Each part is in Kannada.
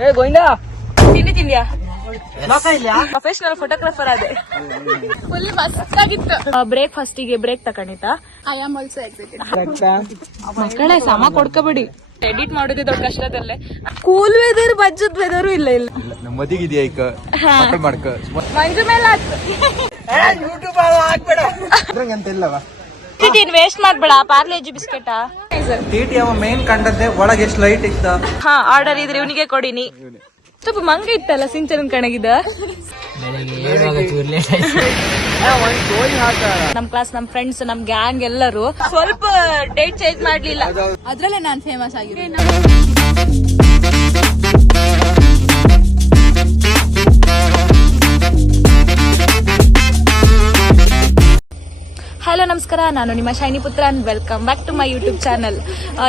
ಏ ಗೋವಿಂದ. ತಿಂಡಿ ತಿಂದ್ಯಾ? ಪ್ರೊಫೆಷನಲ್ ಫೋಟೋಗ್ರಾಫರ್ ಅದೇ ಫುಲ್ ಮಸ್ತ್ ಆಗಿತ್ತು. ಬ್ರೇಕ್ ಫಸ್ಟಿಗೆ ಬ್ರೇಕ್ ತಕೊಂಡಿತ್ತ ಐ ಆಮ್ ಆಲ್ಸೋ ಎಕ್ಸೈಟೆಡ್ ಮಕ್ಕಳೇ ಸಮ ಕೊಡ್ಕೋಬೇಡಿ. ಎಡಿಟ್ ಮಾಡೋದೇ ದೊಡ್ಡ ಕಷ್ಟದಲ್ಲೇ. ಕೂಲ್ ವೆದರ್ ಬಜ್ಜದ್ ವೆದರು ಇಲ್ಲ ಇಲ್ಲ. ನಮ್ಮ ಮದಿಗಿದ್ಯಾ ಈಗ ಮಾಡ್ಕ? ಮಂಜು ಮೇಲೆ ಹಾಕ್ಬೇಡ. ಇಲ್ಲವ? ನೀನ್ ವೇಸ್ಟ್ ಮಾಡ್ಬೇಡ ಪಾರ್ಲೇಜಿ ಬಿಸ್ಕೆಟ್. ಟಿಟಿ ಅವ ಮೇನ್ ಕಂಡದ್ದೆ ಒಳಗೆ ಎಷ್ಟು ಲೈಟ್ ಇತ್ತ? ಹಾ ಆರ್ಡರ್ ಇದ್ರೆ ಇವನಿಗೆ ಕೊಡಿನಿ. ಸ್ವಲ್ಪ ಮಂಗ ಇತ್ತಲ್ಲ ಸಿಂಚನ ಕಣಗಿದ? ನಮ್ ಕ್ಲಾಸ್ ನಮ್ ಫ್ರೆಂಡ್ಸ್ ನಮ್ ಗ್ಯಾಂಗ್ ಎಲ್ಲರೂ ಸ್ವಲ್ಪ ಡೇಟ್ ಚೇಂಜ್ ಮಾಡ್ಲಿಲ್ಲ. ಅದ್ರಲ್ಲೇ ನಾನ್ ಫೇಮಸ್ ಆಗಿದ್ದೆ ಹಲೋ ನಮಸ್ಕಾರ. ನಾನು ನಿಮ್ಮ Shiny Putra and welcome back to my YouTube channel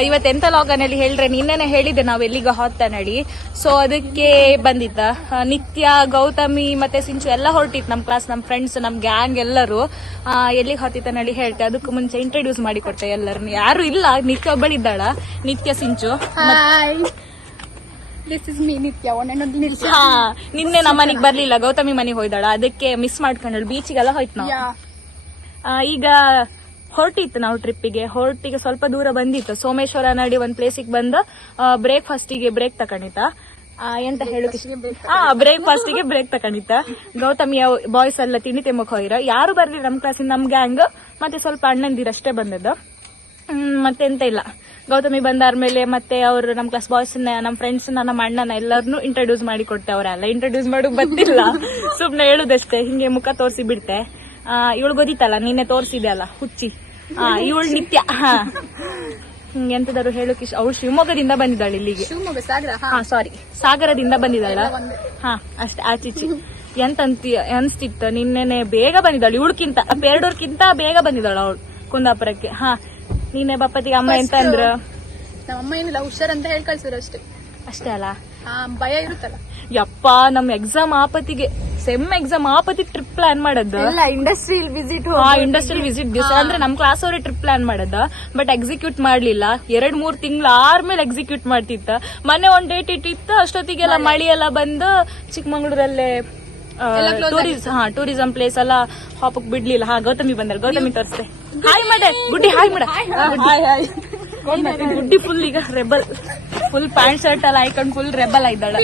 ಇವತ್ತು ಎಂತ ಲಾಗನಲ್ಲಿ ಹೇಳ್ರೆ ನಿನ್ನೆನೆ ಹೇಳಿದ್ದೆ ನಾವು ಎಲ್ಲಿಗ ಹೊತ್ತ ನಡಿ ಸೊ ಅದಕ್ಕೆ ಬಂದಿದ್ದ. ನಿತ್ಯ ಗೌತಮಿ ಮತ್ತೆ ಸಿಂಚು ಎಲ್ಲ ಹೊರಟಿತ್ತು. ನಮ್ಮ ಕ್ಲಾಸ್ ನಮ್ಮ ಫ್ರೆಂಡ್ಸ್ ನಮ್ಮ ಗ್ಯಾಂಗ್ ಎಲ್ಲರೂ. ಎಲ್ಲಿಗೆ ಹೊತ್ತಿತ್ತ ನಡಿ ಹೇಳ್ತೆ. ಅದಕ್ಕೂ ಮುಂಚೆ ಇಂಟ್ರೊಡ್ಯೂಸ್ ಮಾಡಿ ಕೊಟ್ಟೆ ಎಲ್ಲರನ್ನು. ಯಾರು ಇಲ್ಲ. ನಿತ್ಯ ಒಬ್ಬಳಿದ್ದಾಳ. ನಿತ್ಯ ಸಿಂಚು. ದಿಸ್ ಇಸ್ ಮೀ ನಿತ್ಯ. ನಿನ್ನೆ ನಮ್ಮ ಮನೆಗೆ ಬರ್ಲಿಲ್ಲ. ಗೌತಮಿ ಮನೆಗೆ ಹೋಯ್ದಾಳ. ಅದಕ್ಕೆ ಮಿಸ್ ಮಾಡ್ಕೊಂಡಳು. ಬೀಚಿಗೆಲ್ಲ ಹೋಯ್ತು ನಾವು. ಈಗ ಹೊರಟಿತ್ತು ನಾವು ಟ್ರಿಪ್ಪಿಗೆ ಹೊರಟಿಗೆ ಸ್ವಲ್ಪ ದೂರ ಬಂದಿತ್ತು. ಸೋಮೇಶ್ವರ ನಡಿ ಒಂದ್ ಪ್ಲೇಸಿಗೆ ಬಂದು ಬ್ರೇಕ್ಗೆ ಬ್ರೇಕ್ ತಕೊಂಡಿತ್ತ ಎಂತ ಹೇಳಕ್ಕೆ ಹಾ ಬ್ರೇಕ್ ಫಾಸ್ಟಿಗೆ ಬ್ರೇಕ್ ತಕೊಂಡಿತ್ತ ಗೌತಮಿಯ ಬಾಯ್ಸ್ ಎಲ್ಲ ತಿಂಡಿ ತಿಮ್ಮಕ್ ಹೋಗಿರ. ಯಾರು ಬರ್ಲಿ ನಮ್ ಕ್ಲಾಸಿನ ನಮ್ ಗ್ಯಾಂಗ್ ಮತ್ತೆ ಸ್ವಲ್ಪ ಅಣ್ಣಂದಿರಷ್ಟೇ ಬಂದದ್ದು. ಮತ್ತೆ ಎಂತ ಇಲ್ಲ. ಗೌತಮಿ ಬಂದಾದ್ಮೇಲೆ ಮತ್ತೆ ಅವ್ರು ನಮ್ ಕ್ಲಾಸ್ ಬಾಯ್ಸ್ ನಮ್ ಫ್ರೆಂಡ್ಸ್ ನಮ್ಮ ಅಣ್ಣನ ಎಲ್ಲರನ್ನು ಇಂಟ್ರೊಡ್ಯೂಸ್ ಮಾಡಿ ಕೊಟ್ಟೆ ಅವರೆಲ್ಲ ಇಂಟ್ರೊಡ್ಯೂಸ್ ಮಾಡೋಕ್ ಬರ್ತಿಲ್ಲ. ಸುಮ್ನೆ ಹೇಳುದಷ್ಟೇ. ಹಿಂಗೆ ಮುಖ ತೋರಿಸಿ ಬಿಡ್ತೆ. ಇವಳು ಗೊತ್ತಿತ್ತಲ್ಲ ನಿನ್ನೆ ತೋರಿಸಿದೆ ಅಲ್ಲ ಹುಚ್ಚಿ. ಇವಳು ನಿತ್ಯ. ಹಾ. ಹ್ಮ್, ಎಂತದಾರು ಹೇಳು ಇಷ್ಟ ಅವಳು ಶಿವಮೊಗ್ಗದಿಂದ ಬಂದಿದ್ದಾಳೆ ಇಲ್ಲಿಗೆ. ಶಿವಮೊಗ್ಗ ಸಾಗರ ಹಾ. ಸಾರಿ ಸಾಗರದಿಂದ ಬಂದಿದ್ದಾಳ. ಹಾ ಅಷ್ಟೇ ಆಚಿಚಿ ಎಂತ ಅಂತಿ ಅನ್ಸ್ತಿತ್ತು ನಿನ್ನೆನೆ ಬೇಗ ಬಂದಿದ್ದಾಳು ಇವಳಕ್ಕಿಂತ ಬೇರೆಡೋರ್ಕಿಂತ ಬೇಗ ಬಂದಿದ್ದಾಳ ಅವಳು ಕುಂದಾಪುರಕ್ಕೆ. ಹಾ ನಿನ್ನೆ ಬಪ್ಪತಿಗೆ ಅಮ್ಮ ಎಂತ ಅಂದ್ರ ನಮ್ಮ ಅಮ್ಮ ಏನಿಲ್ಲ ಹುಷಾರ್ ಅಂತ ಹೇಳಿ ಕಳ್ಸಿದ್ರು ಅಷ್ಟೇ. ಅಷ್ಟೇ ಅಲ್ಲ? ಭಯ ಇರುತ್ತಲ್ಲ. ಯಪ್ಪ ನಮ್ ಎಕ್ಸಾಮ್ ಆಪತ್ತಿಗೆ. ಸೆಮ್ ಎಕ್ಸಾಮ್ ಆಪತಿ ಟ್ರಿಪ್ ಪ್ಲಾನ್ ಮಾಡದ್ದು ಇಂಡಸ್ಟ್ರಿಯಲ್ ವಿಸಿಟ್ ಆ ಇಂಡಸ್ಟ್ರಿಯಲ್ ವಿಸಿಟ್ ದಿವಸ. ಅಂದ್ರೆ ನಮ್ ಕ್ಲಾಸ್ ಅವರೇ ಟ್ರಿಪ್ ಪ್ಲಾನ್ ಮಾಡದ ಬಟ್ ಎಕ್ಸಿಕ್ಯೂಟ್ ಮಾಡ್ಲಿಲ್ಲ. ಎರಡ್ ಮೂರ್ ತಿಂಗಳ ಆರ್ಮೇಲೆ ಎಕ್ಸಿಕ್ಯೂಟ್ ಮಾಡ್ತಿತ್ತ. ಮೊನ್ನೆ ಒಂದ್ ಡೇಟ್ ಇಟ್ಟಿತ್ತು ಅಷ್ಟೊತ್ತಿಗೆಲ್ಲ ಮಳಿ. ಎಲ್ಲ ಬಂದು ಚಿಕ್ಕಮಂಗ್ಳೂರಲ್ಲೇ ಟೂರಿಸ್ ಹಾ ಟೂರಿಸಂ ಪ್ಲೇಸ್ ಎಲ್ಲ ಹಾಪಕ್ ಬಿಡ್ಲಿಲ್ಲ. ಹಾ ಗೌತಮಿ ಬಂದ್ರೆ. ಗೌತಮಿ ತೋರಿಸ್ತೆ. ಹಾಯ್ ಮಾಡ. ಗುಡ್ಡಿ ಹಾಯ್ ಮಾಡ. ಗುಡ್ಡಿ ಫುಲ್ ಈಗ ರೆಬಲ್ ಫುಲ್ ಪ್ಯಾಂಟ್ ಶರ್ಟ್ ಎಲ್ಲ ಹಾಕೊಂಡು ಫುಲ್ ರೆಬಲ್ ಆಯ್ದಾಳ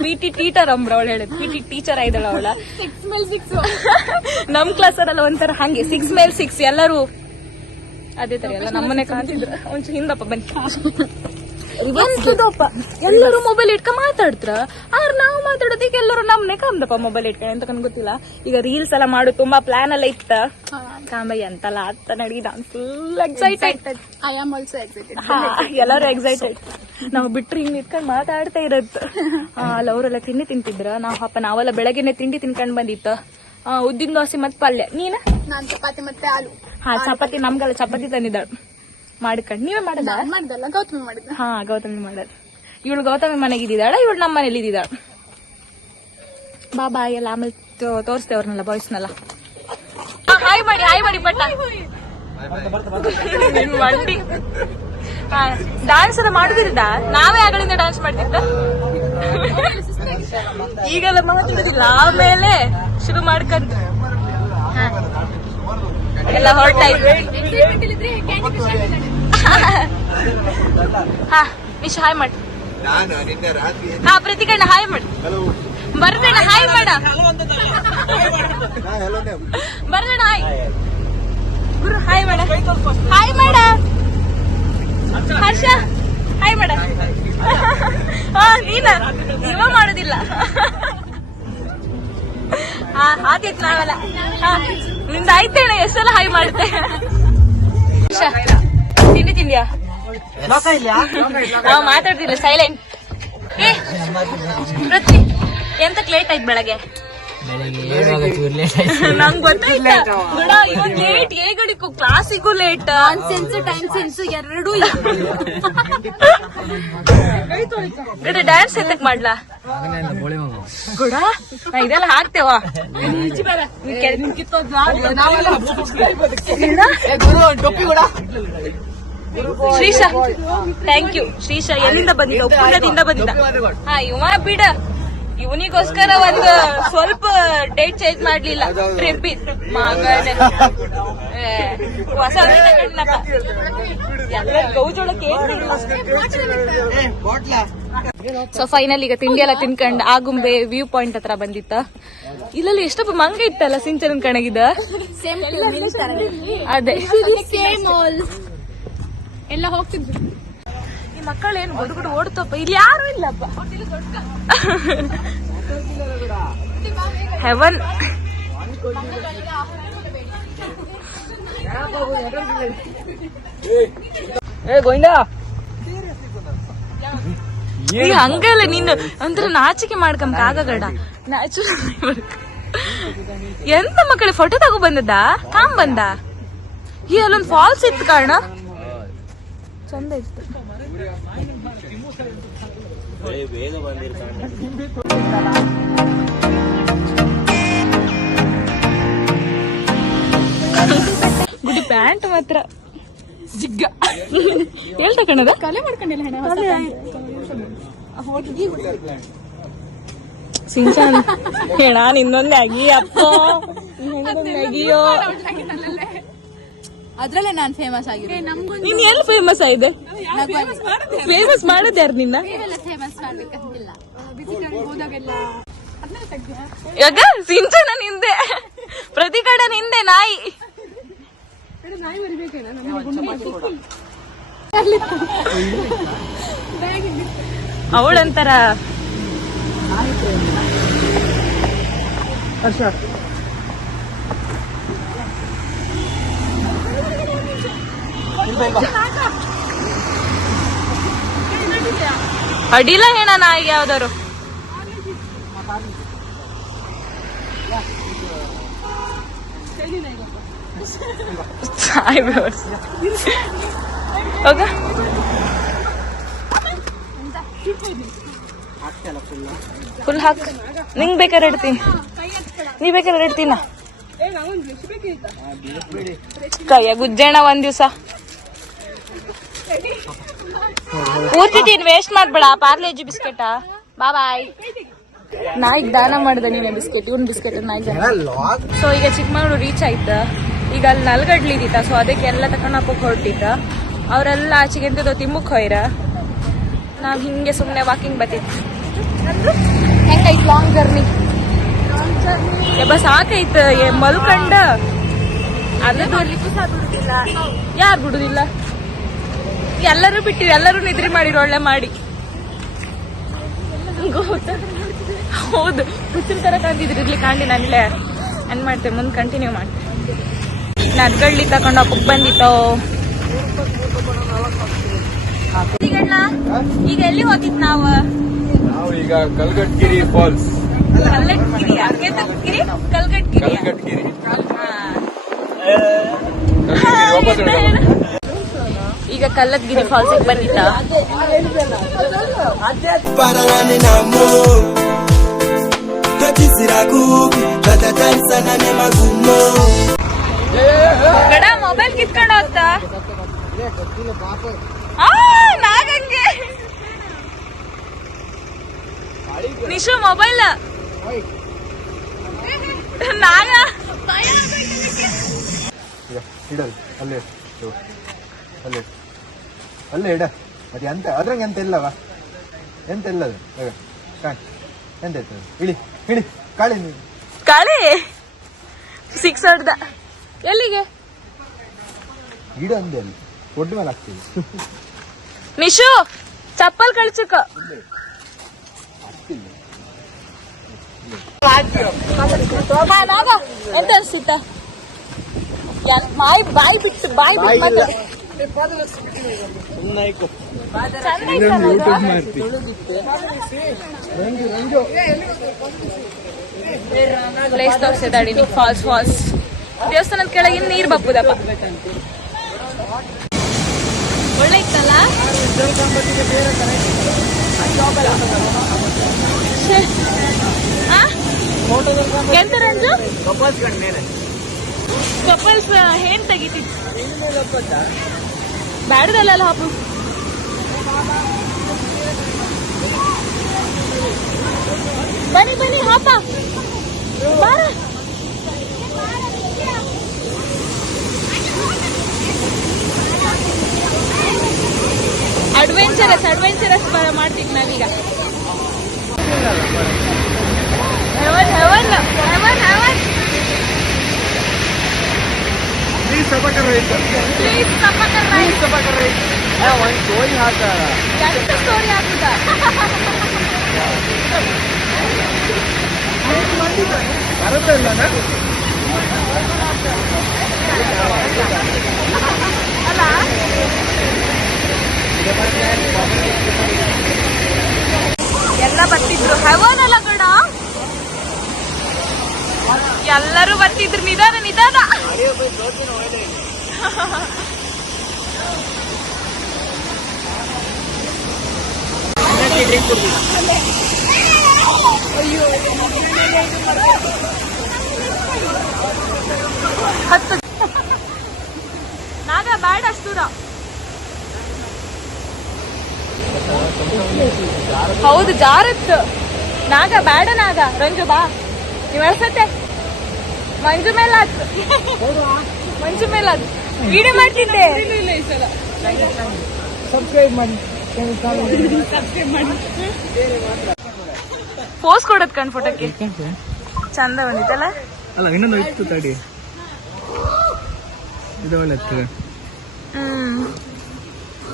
ಪಿ ಟಿ ಟೀಚರ್ ಅಂಬ್ರ ಅವಳು ಹೇಳಿದ್ ಪಿ ಟಿ ಟೀಚರ್ ಆಯ್ದಾಳ ಅವಳ ನಮ್ ಕ್ಲಾಸರೆಲ್ಲ ಒಂಥರ ಹಂಗೆ ಸಿಕ್ಸ್ ಮೇಲ್ ಸಿಕ್ಸ್ ಎಲ್ಲರೂ ಅದೇ ತರ ಎಲ್ಲ ನಮ್ಮನೆ ಕಾಣ್ತಿದ್ರು ಒಂಚೂರು ಹಿಂದಪ್ಪ ಬನ್ನಿ ಎಂತದಪ್ಪ? ಎಲ್ಲರೂ ಮೊಬೈಲ್ ಇಟ್ಕ ಮಾತಾಡ್ತಾರ? ಆದ್ರೆ ನಾವು ಮಾತಾಡೋದಕ್ಕೆ ಎಲ್ಲರೂ ನಮ್ಮನೆ ಕಾಮ್ದಪ್ಪ ಮೊಬೈಲ್ ಇಟ್ಕೊಂಡು ಅಂತ ಗೊತ್ತಿಲ್ಲ? ಈಗ ರೀಲ್ಸ್ ಎಲ್ಲ ಮಾಡು ತುಂಬಾ ಪ್ಲಾನ್ ಎಲ್ಲ ಇತ್ತ? ಕಾಂಬಯ್ಯ ಅಂತಲ್ಲ ಅತ್ತ ನಡಿ ನಾನು full excited I am also excited ಎಲ್ಲರೂ ಎಕ್ಸೈಟೆಡ್ ನಾವು ಬಿಟ್ರೆ ಹಿಂಗ್ ನಿಂತ್ಕೊಂಡ್ ಮಾತಾಡ್ತಾ ಇರತ್ ಅಲ್ಲ ಅವರೆಲ್ಲ ತಿಂಡಿ ತಿಂತಿದ್ರ? ನಾವು ಅಪ್ಪ ನಾವೆಲ್ಲ ಬೆಳಗ್ಗೆನೆ ತಿಂಡಿ ತಿನ್ಕೊಂಡ್ ಬಂದಿತ್ತ. ಉದ್ದಿನ ದೋಸೆ ಮತ್ ಪಲ್ಯ. ನೀನ? ನಾನ್ ಚಪಾತಿ ಮತ್ತೆ ಹಾಲು ಹಾ ಚಪಾತಿ ನಮ್ಗೆಲ್ಲ ಚಪಾತಿ ತಂದಿದ್ದಾಳ. ಮಾಡ್ಕೊಂಡ್ ನೀವೇ ಮಾಡದ ನಾನ್ ಮಾಡ್ದಲ್ಲ ಗೌತಮಿ ಮಾಡಿದ್ನ. ಹಾ ಗೌತಮಿ ಮಾಡದ್ ಇವಳು ಗೌತಮಿ ಮನೆಗೆ ಇದ್ದಿದ್ದಾಳ ಇವಳು ನಮ್ಮ ಮನೇಲಿ ಇದ್ದಿದ್ದಾಳ ಬಾ ಬಾಯ್ ಎಲ್ಲ ಆಮೇಲೆ ತೋರಿಸ್ತೇವೆ ಅವ್ರನ್ನೆಲ್ಲ ಬಾಯ್ಸ್ನೆಲ್ಲ ಹಾಯ್ ಮಾಡಿ ಹಾಯ್ ಮಾಡಿ ಪಟ್ಟ ನಿನ್ ಮಂಡಿ ಡಾನ್ಸ್ ಎಲ್ಲ ಮಾಡುದಿಲ್ಲ ನಾವೇ ಆಗಳಿಂದ ಡಾನ್ಸ್ ಮಾಡ್ತಿದ್ದ? ಈಗೆಲ್ಲ ಮಾತಾಡುದಿಲ್ಲ ಆಮೇಲೆ ಶುರು ಮಾಡ್ಕೊಂಡ್. ಎಲ್ಲ ಹೊರಟಾಯ್ತು ಹಾ ವಿಶ್ ಹಾಯ್ ಮಾಡಿ. ನಾನು ನಿನ್ನೆ ರಾತ್ರಿ ಹಾ ಪ್ರತಿಕಣ್ಣ ಹಾಯ್ ಮಾಡಿ. ಬರ್ಬೇಡ ಹಾಯ್ ಮಾಡ. ಬರ್ಬೇಡ ಹಾಯ್ ಗುರು ಹಾಯ್ ಮಾಡ. ಹಾಯ್ ಮಾಡ. ಹರ್ಷ. ಹಾಯ್ ಮಾಡ. ಹಾ ನೀನ? ಇವ ಮಾಡುದಿಲ್ಲ. ಹಾ ಆತಿತ್ತು ನಾವೆಲ್ಲ. ಹಾ ನಿಂದ ಆಯ್ತೇಣ ಎಷ್ಟೆಲ್ಲ ಹಾಯ್ ಮಾಡುತ್ತೆ? ತಿಂಡಿ ತಿಂದ್ಯಾ? ನಾವು ಮಾತಾಡ್ತಿಲ್ಲ ಸೈಲೆಂಟ್ ಏ ಎಂತಕ್ ಲೇಟ್ ಆಯ್ತು ಬೆಳಗ್ಗೆ? ನಂಗ್ ಗೊತ್ತಾಯ್ತ? ಗುಣ ಇವನ್ ಲೇಟ್ ಹೇಗಡಿಕು? ಕ್ಲಾಸಿಗೂ ಲೇಟ್ ಸೆನ್ಸ್ ಟೈಮ್ ಸೆನ್ಸ್ ಎರಡೂ ಗಡ ಡ್ಯಾನ್ಸ್ ಎಂತಕ್ ಮಾಡ್ಲಾ? ಗುಡ ನಾ ಇದೆಲ್ಲ ಹಾಕ್ತೇವ? ಶ್ರೀಶ ಥ್ಯಾಂಕ್ ಯು ಶ್ರೀಶಾ ಎಲ್ಲಿಂದ ಬಂದಿದ್ದ? ಉಪ್ಪಿನದಿಂದ ಬಂದಿದ್ದ? ಹಾ ಇವ ಬಿಡ. ಇವನಿಗೋಸ್ಕರ ಒಂದು ಸ್ವಲ್ಪ ಡೇಟ್ ಚೇಂಜ್ ಮಾಡ್ಲಿಲ್ಲ. ಟ್ರಿಪ್ ಇದ್ ಹೊಸ ಗೌಜೊಳಕ್ಕೆ ಸೊ ಫೈನಲ್ ಈಗ ತಿಂಡಿ ಎಲ್ಲ ತಿನ್ಕೊಂಡ್ ಆಗುಂಬೆ ವ್ಯೂ ಪಾಯಿಂಟ್ ಹತ್ರ ಬಂದಿತ್ತ. ಇಲ್ಲಲ್ಲಿ ಎಷ್ಟಪ್ಪ ಮಂಗ ಇತ್ತಲ್ಲ ಸಿಂಚನ ಕಣಗಿದ? ಅದೇ. ಎಲ್ಲ ಹೋಗ್ತಿದ್ರು. ಮಕ್ಕಳೇನು ಬದುಕುಡು ಓಡ್ತಪ್ಪ? ಇಲ್ಲಿ ಯಾರು ಇಲ್ಲಪ್ಪ. ಹೆವನ್ ಏ ಗೋಯಿಂದ ಈ ಹಂಗಲ್ಲ ನೀನು. ಅಂದ್ರೆ ನಾಚಿಕೆ ಮಾಡ್ಕೊಂಬ ಆಗಗಡ ನಾಚು ಎಂತ ಮಕ್ಕಳು ಫೋಟೋ ತಗೋ ಬಂದದ ಕಾಮ್ ಬಂದ? ಈ ಅಲ್ಲೊಂದು ಫಾಲ್ಸ್ ಇತ್ತು ಕಾರಣ. ಚಂದ ಇತ್ತು. ಗುಡಿ ಪ್ಯಾಂಟ್ ಮಾತ್ರ. ಜಿಗ್ಗ. ಹೇಳ್ತ ಕಣದ? ಕಲೆ ಮಾಡ್ಕೊಂಡಿಲ್ಲ ಸಿಂಚಾನ್ ಸಿಂಚನ್ ಹೇಳ ನಿನ್ನೊಂದು ಅಗಿ ಅಪ್ಪ. ಅಗಿಯೋ ಅದ್ರಲ್ಲೇ ನಾನ್ ಫೇಮಸ್ ಆಗಿದ್ದೆ ನಮ್ಗೊಂದು ನೀನ್ ಎಲ್ಲಿ ಫೇಮಸ್ ಆಗಿದೆ? ಫೇಮಸ್ ಮಾಡೋದು ಯಾರು ನಿನ್ನ? ಫೇಮಸ್ ಮಾಡ್ಬೇಕಂತಿಲ್ಲ ವಿಸಿಟ್ ಹೋದಾಗೆಲ್ಲ ಅದನ್ನೆಲ್ಲ ತೆಗ್ದ್ಯಾ ಇವಾಗ ಸಿಂಚನ ನಿಂದೆ ಪ್ರತಿ ಕಡೆ ನಿಂದೆ ನಾಯಿ. ನಾಯಿ ಮರಿಬೇಕೇನ ಅವಳಂತರ. ಹರ್ಷ. ಅಡಿಲ ಹೇಳ ನಾಯಿಗೆ ಯಾವ್ದಾರು ಫುಲ್ ಹಾಕ್. ನಿಂಗ್ ಬೇಕಾದ್ರೆ ಇಡ್ತೀನಿ. ನೀ ಬೇಕಾದ್ರೆ ಇಡ್ತೀನ? ಕೈಯ ಗುಜ್ಜೇಣ ಒಂದ್ ದಿವ್ಸ. ಪೂರ್ತಿ ತಿನ್ ವೇಸ್ಟ್ ಮಾಡ್ಬೇಡ. ಪಾರ್ಲೇಜಿ ಬಿಸ್ಕೆಟ. ಬಾ ಬಾಯ್ ನಾಯಿಗೆ ದಾನ ಮಾಡಿದೆ ನೀನೆ ಬಿಸ್ಕೆಟ್ ಇವ್ನ ಬಿಸ್ಕೆಟ್ ನಾಯ್ ದಾನ ಸೊ ಈಗ ಚಿಕ್ಕಮಗಳೂರು ರೀಚ್ ಆಯ್ತ. ಈಗ ಅಲ್ಲಿ ನಲ್ಗಡ್ಲಿದಿತ್ತ ಸೊ ಅದಕ್ಕೆ ಎಲ್ಲ ತಕೊಂಡ್ ಹಾಕೋಕ್ ಹೊರಟಿದ್ದ. ಅವರೆಲ್ಲ ಆಚೆಗೆ ಎಂತದೋ ತಿಮ್ಮಕ್ ಹೋಯ್ರ. ನಾವ್ ಹಿಂಗೆ ಸುಮ್ನೆ ವಾಕಿಂಗ್ ಬತ್ತಿತ್ತು ಹೆಂಗೈತ್ ಲಾಂಗ್ ಜರ್ನಿ ಬಸ್ ಸಾಕೈತ ಏ ಮಲ್ಕಂಡ. ಅಲ್ಲ ಬಿಡುದಿಲ್ಲ ಯಾರು ಬಿಡುದಿಲ್ಲ? ಎಲ್ಲರೂ ಬಿಟ್ಟಿವಿ ಎಲ್ಲರೂ ನಿದ್ರೆ ಮಾಡಿರೋ ಒಳ್ಳೆ ಮಾಡಿ? ಹೌದು ಹುಚ್ಚಿನ ತರ ಕಾಣ್ತಿದ್ರಿ ಇರ್ಲಿ ಕಾಂಡಿ ನಾನಿಲ್ಲ ಏನ್ ಮಾಡ್ತೇವೆ ಮುಂದೆ ಕಂಟಿನ್ಯೂ ಮಾಡ್ತೇವೆ ನದ್ಗಳ್ಳಿ ತಗೊಂಡು ಅಪ್ಪ ಬಂದಿತ್ತೋ? ಈಗ ಎಲ್ಲಿ ಹೋಗಿತ್ ನಾವು? ನಾವು ಈಗ ಕಲ್ಗಟ್ಗಿರಿ ಫಾಲ್ಸ್. ಕಲ್ಗಟ್ಗಿರಿ ಕಲ್ಗಟ್ಗಿರಿ ಕಲ್ಗಟ್ಗಿರಿ ಈಗ ಕಲ್ಲತ್ಗಿರಿ ಫಾಲ್ಸಿಗೆ ಗಡ ಮೊಬೈಲ್ ಕಿತ್ಕೊಂಡು ಹೋಗ್ತ? ನಾಗಂಗೆ. ನಿಶು ಮೊಬೈಲ್ ನಾಗ. ಅಲ್ಲೇ. ಅಲ್ಲೇ. ಅಲ್ಲೇ ಇಡ. ಮತ್ತೆ ಎಂತ ಅದ್ರಂಗೆ ಎಂತ ಇಲ್ಲವ? ಎಂತ ಇಲ್ಲ ಅದು ಎಂತ ಇತ್ತು ಇಳಿ ಇಳಿ. ಕಾಳಿ ನೀನು. ಕಾಳಿ! ಸಿಕ್ಸ್ ಹೊಡ್ದ. ಎಲ್ಲಿಗೆ? ಗಿಡ ಒಂದೇ ಅಲ್ಲಿ. ಒಡ್ಡ ಮೇಲೆ ಹಾಕ್ತೀವಿ ನಿಶು ಚಪ್ಪಲ್ ಕಳ್ಸಕ ಎಂತ ಅನ್ಸಿತ್ತ? ಬಾಯಿ ಬಾಯ್ ಬಿಟ್ಟು ಬಾಯಿ ಬಿಟ್ಟು ಪ್ಲೇಸ್ ತೋರಿಸಿದಾಡಿ ಫಾಲ್ಸ್ ಫಾಲ್ಸ್ ದೇವಸ್ಥಾನದ ಕೆಳಗಿನ ನೀರ್ ಬಪ್ಪುದಪ್ಪ ಒಳ್ಳೆ ಇತ್ತಲ್ಲ? ಎಂತ ರಂಜು ಕಪಲ್ಸ್ ಏನ್ ತೆಗಿತಿತ್ತು ಬ್ಯಾಡದಲ್ಲ ಹಾಪು ಬನ್ನಿ ಬನ್ನಿ ಹಾಪ. ಬಾರ. ಅಡ್ವೆಂಚರಸ್ ಅಡ್ವೆಂಚರಸ್ ಮಾಡ್ತೀವಿ ನಾವೀಗ. ಪ್ಲೀಸ್ ಒಂದು ಕೋಳಿ ಹಾಕಾರ ಎಂತ ಸ್ಟೋರಿ ಹಾಕುದಾ ಎಲ್ಲ ಬರ್ತಿದ್ರು ಹೆವನ್ ಅಲ್ಲ ಕಡ ಎಲ್ಲರೂ ಬರ್ತಿದ್ರು ನಿಧಾನ ನಿಧಾನ ಹತ್ತು ನಾಗ ಬ್ಯಾಡ ಅಷ್ಟು ಹೌದು, ಜಾರತ್. ನಾಗ ಬ್ಯಾಡ ನಾಗ. ರಂಜು, ಬಾ. ನೀವ್ ಎಳ್ಸತ್ತೆ ಮಂಜು ಮೇಲಾತ್ ಮಂಜು ಮೇಲಾತ್ ವಿಡಿಯೋ ಮಾಡ್ತಿದ್ದೆ. ಪೋಸ್ ಕೊಡೋದ್ ಕಣ್ ಫೋಟೋಕ್ಕೆ ಚಂದ ಬಂದಿತ್ತಲ್ಲ? ಅಲ್ಲ ಇನ್ನೊಂದು ಇತ್ತು ತಡಿ. ಇದು ಒಳ್ಳೆ ಹ್ಮ್.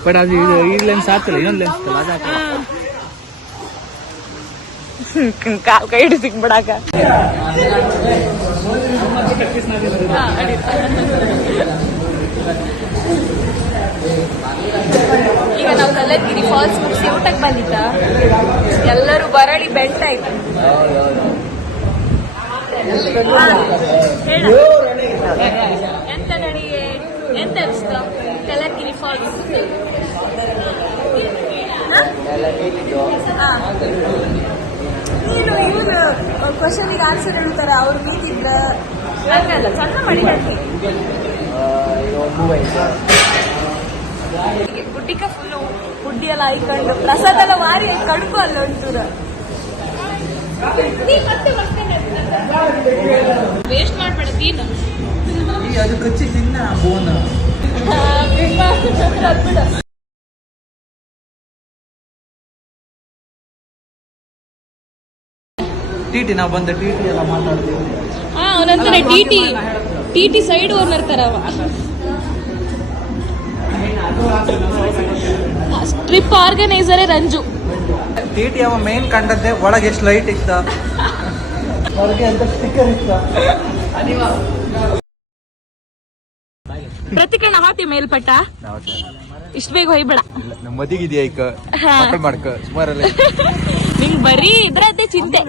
ಬಟ್ ಅದು ಇದು ಈ ಲೆನ್ಸ್ ಆಗ್ತಿಲ್ಲ ಇನ್ನೊಂದು ಲೆನ್ಸ್ ಅದು ಹಾಕಲ್ಲ. ಕಾಲ್ ಕೈ ಹಿಡಿ ಸಿಕ್ಬಿಡಾಕ ಈಗ ನಾವು ಕಲ್ಲಗಿರಿ ಫಾಲ್ಸ್ ಮುಗಿಸಿ ಊಟಕ್ಕೆ ಬಂದಿದ್ದ? ಎಲ್ಲರೂ ಬರಳಿ ಬೆಂಟ ಆಯ್ತು ಹಾ, ಹೇಳು. ಎಂತ ನಡಿಗೆ ಎಂತ ಅನಿಸ್ತು? ಕಲ್ಲಗಿರಿ ಫಾಲ್ಸ್ ನೀನು ಇವ್ರು ಕ್ವಶನಿಗೆ ಆನ್ಸರ್ ಹೇಳ್ತಾರ? ಅವ್ರು ಮೀಟಿದ್ರ ಹಂಗಲ್ಲ ಸಣ್ಣ ಮಾಡಿ ಹಾಕಿ ಗುಡ್ಡಿಕ ಫುಲ್ಲು ಗುಡ್ಡಿ ಎಲ್ಲ ಹಾಕೊಂಡು ಪ್ರಸಾದ ಎಲ್ಲ ಮಾರಿ ಕಡುಬು ಅಲ್ಲ ಒಂಚೂರ. ವೇಸ್ಟ್ ಮಾಡ್ಬೇಡ ಈ ಅದು ಕಚ್ಚಿ ತಿನ್ನ ಬೋನ್. ಬಿಡು ಟಿ ಟಿ ನಾವು ಬಂದ ಟಿಟಿ ಟಿ ಎಲ್ಲ ಮಾತಾಡ್ತೀವಿ. ಹಾ ಅವನಂತಾನೆ T T T T side owner ತರ ಅವ. ಟ್ರಿಪ್ ಆರ್ಗನೈಸರೇ ರಂಜು. ಟಿ ಟಿ ಅವ ಮೇನ್ ಕಂಡದ್ದೆ ಒಳಗೆ ಎಷ್ಟು ಲೈಟ್ ಇತ್ತ? ಹೊರಗೆ ಅಂತ ಸ್ಟಿಕ್ಕರ್ ಇತ್ತ? ಪ್ರತಿಕರಣ ಹಾತಿ ಮೇಲ್ಪಟ್ಟ? ಇಷ್ಟ ಬೇಗ ಹೋಯ್ಬೇಡ. ನಮ್ಮ ಮದಿಗಿದೆಯಾ ಈಗ ಮಾಡ್ಕ ಸುಮಾರಲ್ಲ ನಿಂಗ್ ಬರೀ ಇದ್ರದ್ದೇ ಚಿಂತೆ.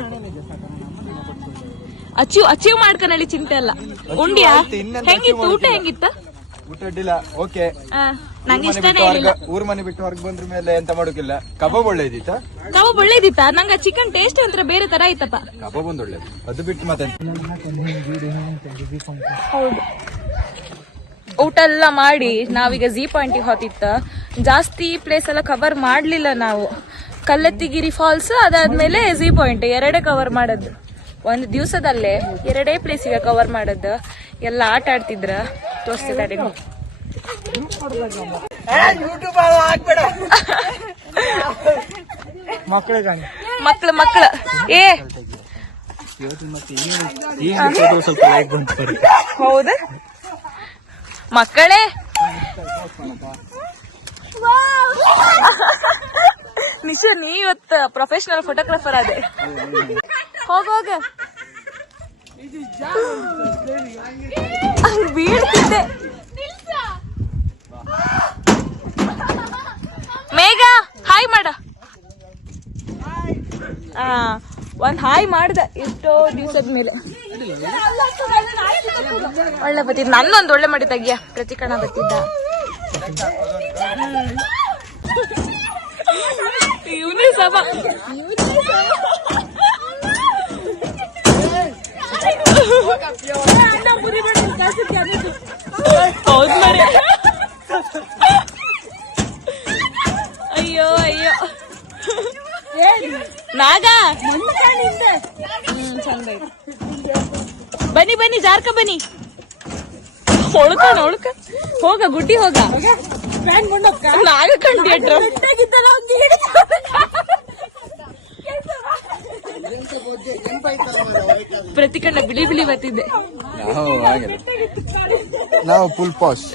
ಅಚೀವ್ ಅಚೀವ್ ಮಾಡ್ಕನಲ್ಲಿ ಚಿಂತೆ ಅಲ್ಲ. ಉಂಡಿಯಾ? ಹೆಂಗಿತ್ತು? ಊಟ ಹೆಂಗಿತ್ತ? ಊಟ ಅಡ್ಡಿಲ್ಲ ಓಕೆ ನಂಗೆ ಇಷ್ಟನೇ ಇಲ್ಲ ಊರ್ ಮನೆ ಬಿಟ್ಟು ಹೊರಗೆ ಬಂದ್ರ ಮೇಲೆ ಎಂತ ಮಾಡೋಕಿಲ್ಲ. ಕಬಾಬ್ ಒಳ್ಳೆ ಇದ್ದಿತ್ತ ಕಬಾಬ್ ಒಳ್ಳೇದಿತ್ತ? ನಂಗೆ ಚಿಕನ್ ಟೇಸ್ಟ್ ಒಂಥರ ಬೇರೆ ತರ ಇತ್ತಪ್ಪ. ಕಬಾಬ್ ಒಂದು ಅದು ಬಿಟ್ಟು ಮತ್ತೆ ಹೌದು. ಊಟ ಎಲ್ಲ ಮಾಡಿ ನಾವೀಗ ಝೀ ಪಾಯಿಂಟಿಗೆ ಹೋತಿತ್ತ. ಜಾಸ್ತಿ ಪ್ಲೇಸ್ ಎಲ್ಲ ಕವರ್ ಮಾಡ್ಲಿಲ್ಲ ನಾವು. ಕಲ್ಲತ್ತಿಗಿರಿ ಫಾಲ್ಸ್ ಅದಾದ್ಮೇಲೆ ಝೀ ಪಾಯಿಂಟ್ ಎರಡೇ ಕವರ್ ಮಾಡೋದು ಒಂದು ದಿವಸದಲ್ಲೇ ಎರಡೇ ಪ್ಲೇಸಿಗೆ ಕವರ್ ಮಾಡೋದು. ಎಲ್ಲ ಆಟ ಆಡ್ತಿದ್ರ. ತೋರಿಸ್ತಿದ್ದಾರೆ ಮಕ್ಳು ಮಕ್ಳು ಏ. ಹೌದ? ಮಕ್ಕಳೇ. ನಿಜ ನೀ ಇವತ್ತು ಪ್ರೊಫೆಷನಲ್ ಫೋಟೋಗ್ರಾಫರ್ ಅದೇ ಹೋಗ ಹೋಗ ಹಂಗ್ ಬೀಳ್ತಿದ್ದೆ. ಮೇಘ ಹಾಯ್ ಮಾಡ. ಒಂದ್ ಹಾಯ್ ಮಾಡ್ದ ಎಷ್ಟೋ ದಿವಸದ ಮೇಲೆ. ಒಳ್ಳೆ ಬತ್ತಿದ್. ನನ್ನೊಂದು ಒಳ್ಳೆ ಮಾಡಿ ತೆಗಿಯ. ಪ್ರತಿಕರಣ ಬತ್ತಿದ್ದ. ಇವನೇ ಸಮ. ಅಯ್ಯೋ ಅಯ್ಯೋ. ನಾಗ? ಚಂದ ಬನ್ನಿ ಬನ್ನಿ, ಜಾರ್ಕ ಬನ್ನಿ. ಹೊಳ್ಕ ಹೊಳ್ಕ. ಹೋಗ, ಗುಡ್ಡಿ ಹೋಗ. ನಾಗ ಕಂಡಿ ಪ್ರತಿ ಕಣ್ಣ ಬಿಳಿ ಬಿಳಿ ಬರ್ತಿದ್ದೆ ನಾವು ನಾವು full posh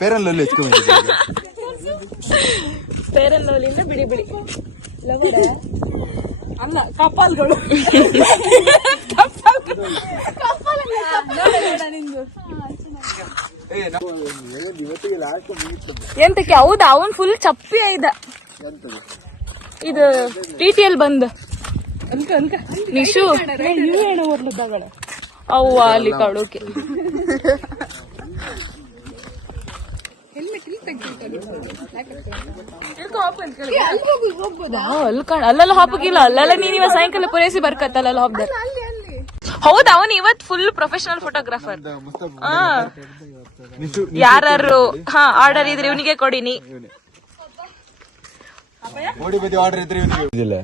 fair and lovely fair fair and ಲವ್ಲಿಂದ ಬಿಳಿ ಬಿಳಿ. ಅಲ್ಲ ಕಪಾಲ್ಗಳು. ಎಂತಕ್ಕೆ ಹೌದಾ? ಅವನ್ ಫುಲ್ ಚಪ್ಪಿ ಐದ. ಇದು ಟಿ ಟಿ ಎಲ್ ಬಂದ್. ನಿಶು. ಅವ್ವ ಅಲ್ಲಿ ಕಾಣ ಅಲ್ಲೆಲ್ಲ ಹಾಪಕ್ಕಿಲ್ಲ ಅಲ್ಲೆಲ್ಲ ನೀನ್ ಇವಾಗ ಸಾಯಂಕಾಲ ಪೂರೈಸಿ ಬರ್ಕತ್ತ ಅಲ್ಲೆಲ್ಲ ಹಾಪ್ದ. ಹೌದ ಅವನ್ ಇವತ್ ಫುಲ್ ಪ್ರೊಫೆಷನಲ್ ಫೋಟೋಗ್ರಾಫರ್ ಯಾರು ಹಾ. ಆರ್ಡರ್ ಇದ್ರೆ ಇವನಿಗೆ ಕೊಡಿನಿ. ಓಡಿ ಬದಿ ಆರ್ಡರ್ ಇದ್ರೆ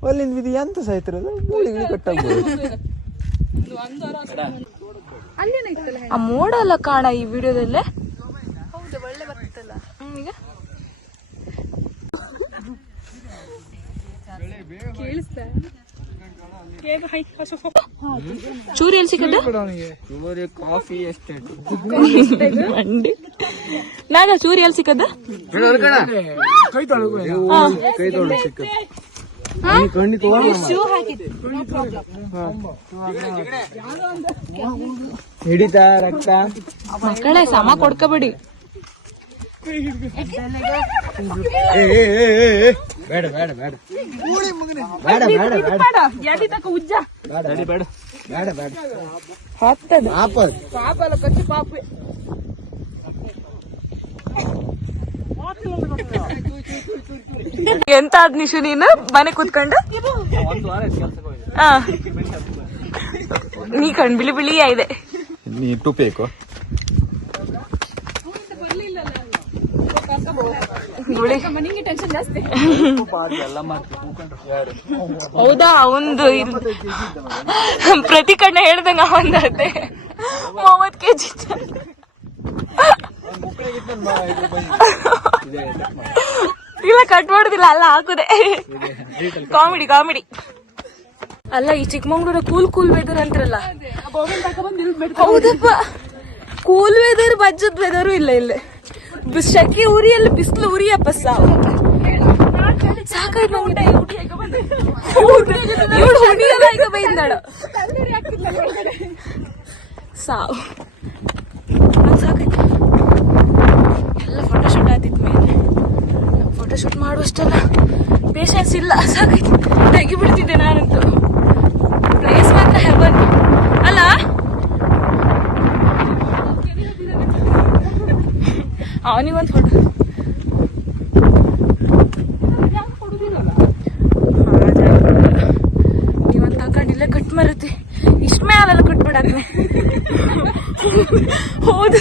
ಅಲ್ಲಿಂದ ವಿಧಿ ಎಂತ ಸಾಯ್ತಿರೋದು ಮೂಳಿಗೆ ಕಟ್ಟಾಗ್ಬೋದು ಆ ಮೋಡ ಅಲ್ಲ ಕಾಣ ಈ ವಿಡಿಯೋದಲ್ಲೇ? ಹೌದು ಒಳ್ಳೆ ಬರ್ತಲ್ಲ ಈಗ? ಕೇಳಿಸ್ತಾ? ಚೂರಿ ಎಲ್ಲಿ ಸಿಕ್ಕದ ಮಂಡಿ ನಾಗ ಚೂರಿ ಎಲ್ಲಿ ಸಿಕ್ಕದ ಹಿಡಿತಾ ರಕ್ತ. ಮಕ್ಕಳೇ ಸಮ ಕೊಡ್ಕೋಬೇಡಿ. ಬೇಡ ಬೇಡ ಬೇಡ. ಬೇಡ ಬೇಡ ಬೇಡ. ಉಜ್ಜ. ಬೇಡ ಬೇಡ. ಬೇಡ. ಬೇಡ ಹಾಕ್ತದ. ಆಪಲ್ ಎಂತ ಆದ್ ನಿಶು ನೀನು? ಮನೆ ಕೂತ್ಕೊಂಡು. ನೀ ಕಣ್ ಬಿಳಿ ಬಿಳಿ ಇದೆ ನೀ ಟುಪೇಕು ಹೌದಾ? ಅವಂದು ಪ್ರತಿ ಕಣ್ಣ ಹೇಳ್ದಂಗ ಅವಂದತೆ ಮೂವತ್ ಕೆಜಿ ಇಲ್ಲ ಕಟ್ ಮಾಡುದಿಲ್ಲ ಅಲ್ಲ ಹಾಕುದೆ. ಕಾಮಿಡಿ ಕಾಮಿಡಿ ಅಲ್ಲ ಈ ಚಿಕ್ಕಮಂಗ್ಳೂರ ಕೂಲ್ ಕೂಲ್ ವೆದರ್ ಅಂತಾರಲ್ಲ. ಹೌದಪ್ಪ. ಕೂಲ್ ವೆದರ್ ಬಜ್ಜದ್ ವೆದರು ಇಲ್ಲ ಇಲ್ಲಿ. ಶೆಕೆ ಉರಿಯಲ್ಲಿ ಬಿಸಿಲು ಉರಿಯಪ್ಪ ಸಾವು. ಸಾಕಾಯ್ತು ಇವಳು ಹುಡಿಯಲ್ಲ ಈಗ ಬೈದಾಳ ಸಾವು. ಸಾಕಾಯ್ತು. ಎಲ್ಲ ಫೋಟೋಶೂಟ್ ಆದಿತ್ತು ಮೇಲೆ ಫೋಟೋಶೂಟ್ ಮಾಡುವಷ್ಟೆಲ್ಲ ಪೇಷನ್ಸ್ ಇಲ್ಲ. ತೆಗಿ ಬಿಡ್ತಿದ್ದೆ ನಾನಂತೂ. ಪ್ಲೇಸ್ ಮಾತ್ರ ಹೆವನ್ ಅಲ್ಲ? ಅವನಿಗೊಂದು ಫೋಟೋ ನೀವಂತ ಕಟ್ ಮಾರುತಿ ಇಷ್ಟ ಕಟ್ ಕಟ್ಬಿಡಕ್ನೆ ಹೌದು.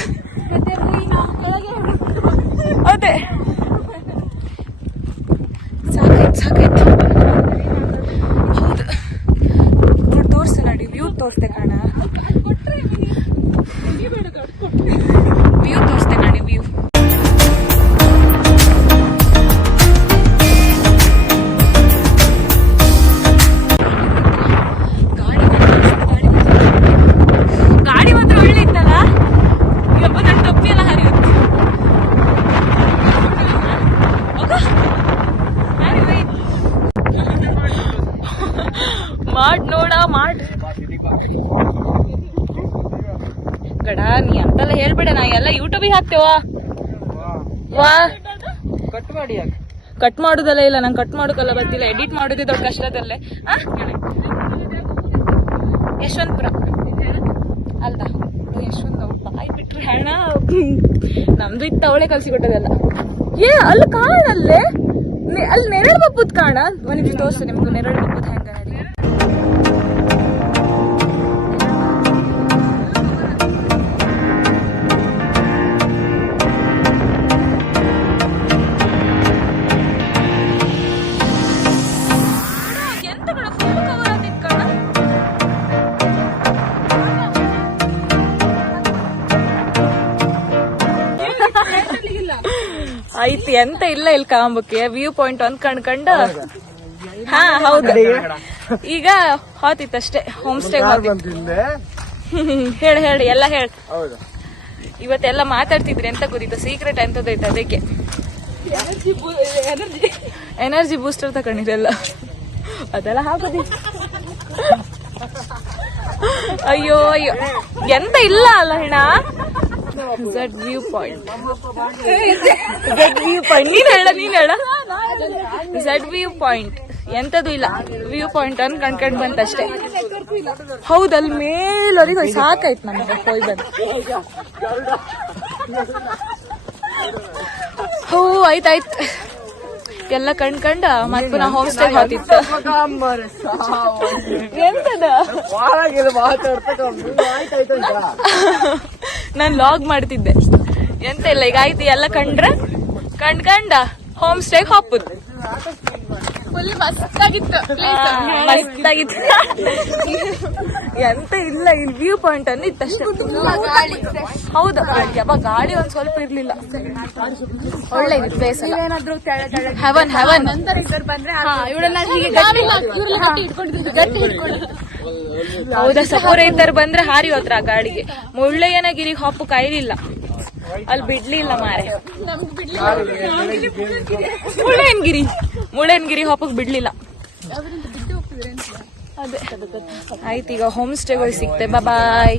ಹಾಕ್ತೇವ ವಾ? ಕಟ್ ಮಾಡಿ ಕಟ್ ಮಾಡುದಲ್ಲ ಇಲ್ಲ, ನಂಗೆ ಕಟ್ ಮಾಡೋದಲ್ಲ ಬರ್ತಿಲ್ಲ ಎಡಿಟ್ ಮಾಡೋದೇ ದೊಡ್ಡ ಕಷ್ಟದಲ್ಲೇ. ಯಶವಂತಪುರ. ಅಲ್ದ? ಯಶವಂತ ಬಾಯಿ ಬಿಟ್ರೆ ಹಣ ನಮ್ದು ಇತ್ತು ಅವಳೆ ಕಲ್ಸಿ ಕೊಟ್ಟದಲ್ಲ. ಏ, ಅಲ್ಲಿ ಕಾಣಲ್ಲೇ? ಅಲ್ಲಿ ನೆರಳು ಬಪ್ಪುದ್ ಕಾಣ? ಮನೆ ತೋರ್ಸು ನಿಮ್ಗೆ ನೆರಳು ಬಪ್ಪುದ್ ಎಂತ ಇಲ್ಲ ಇಲ್ಲಿ ಕಾಂಬಕ್ಕೆ. ವ್ಯೂ ಪಾಯಿಂಟ್ ಒಂದ್ ಕಣ್ಕಂಡು ಹಾ ಹೌದು. ಈಗ ಹೋತಿತ್ತಷ್ಟೇ. ಹೋಮ್ ಸ್ಟೇ ಹೇಳಿ ಹೇಳಿ ಎಲ್ಲ ಹೇಳಿ. ಇವತ್ತೆಲ್ಲ ಮಾತಾಡ್ತಿದ್ರಿ ಎಂತ ಗೊತ್ತಿತ್ತು? ಸೀಕ್ರೆಟ್ ಎಂತದೈತೆ ಅದಕ್ಕೆ? ಎನರ್ಜಿ ಬೂಸ್ಟರ್ ತಗೊಂಡಿರಲ್ಲ ಅದೆಲ್ಲ ಹಾಕೋದಿ. ಅಯ್ಯೋ ಅಯ್ಯೋ. ಎಂತ ಇಲ್ಲ ಅಲ್ಲ ಹೆಣ Z view point Z view point ನೀನ್ ಹೇಳ ನೀನ್ ಹೇಳ. ಝಡ್ ವ್ಯೂ ಪಾಯಿಂಟ್ ಎಂತದು ಇಲ್ಲ. ವ್ಯೂ ಪಾಯಿಂಟ್ ಅನ್ ಕಣ್ಕಂಡ್ ಬಂತಷ್ಟೇ. ಹೌದಲ್ ಮೇಲವರೆಗೆ ಸಾಕಾಯ್ತು ನಮ್ಗೆ ಹೋಯ್ ಬಂದು. ಹೋ ಆಯ್ತಾಯ್ತು. ಎಲ್ಲ ಕಣ್ಕಂಡ ಮತ್ ಪುನಃ ಹೋಮ್ ಸ್ಟೇ ಹೋತಿತ್ತು. ಎಂತದ? ನಾನ್ ಲಾಗ್ ಮಾಡ್ತಿದ್ದೆ. ಎಂತ ಇಲ್ಲ ಈಗ ಆಯ್ತು ಎಲ್ಲ ಕಂಡ್ರೆ? ಕಂಡ್ಕಂಡ ಹೋಮ್ ಸ್ಟೇ ಹಾಪುದು ಫುಲ್ ಮಸ್ತಾಗಿತ್ತು. ಎಂತ ಇಲ್ಲ ಇಲ್ಲಿ ವ್ಯೂ ಪಾಯಿಂಟ್ ಅನ್ನು ಇತ್ತಷ್ಟೇ. ಹೌದು ಯಾವಾಗ ಗಾಳಿ ಒಂದ್ ಸ್ವಲ್ಪ ಇರ್ಲಿಲ್ಲ. ಒಳ್ಳೆ ಇದೆ ಪ್ಲೇಸ್ ಏನಾದ್ರು ಹೆವನ್ ಹೆವನ್ ನಂತರ ಇಬ್ಬರು ಬಂದ್ರೆ ಇವಳೆಲ್ಲ ಹೀಗೆ ಗಟ್ಟಿ ಗಟ್ಟಿ ಇಟ್ಕೊಂಡಿದ್ರು ಗಟ್ಟಿ ಇಟ್ಕೊಂಡಿದ್ರು ಹೌದಾ ಸಪೋರ ಇದ್ದಾರೆ ಬಂದ್ರೆ ಹಾರಿ ಹೋದ್ರ ಆ ಗಾಡಿಗೆ ಮುಳ್ಳಯ್ಯನಗಿರಿ ಹಾಪು ಕಾಯ್ಲಿಲ್ಲ ಅಲ್ಲಿ ಬಿಡ್ಲಿಲ್ಲ ಮಾರೆ. ನಮ್ಗೆ ಬಿಡ್ಲಿಲ್ಲ. ಮುಳ್ಳಯ್ಯನಗಿರಿ ಮುಳ್ಳಯ್ಯನಗಿರಿ ಹಾಪಕ್ ಬಿಡ್ಲಿಲ್ಲ. ಅದೇ. ಆಯ್ತು ಈಗ ಹೋಮ್ ಸ್ಟೇ ಹೋಗಿ ಸಿಗ್ತೆ ಬಾಯ್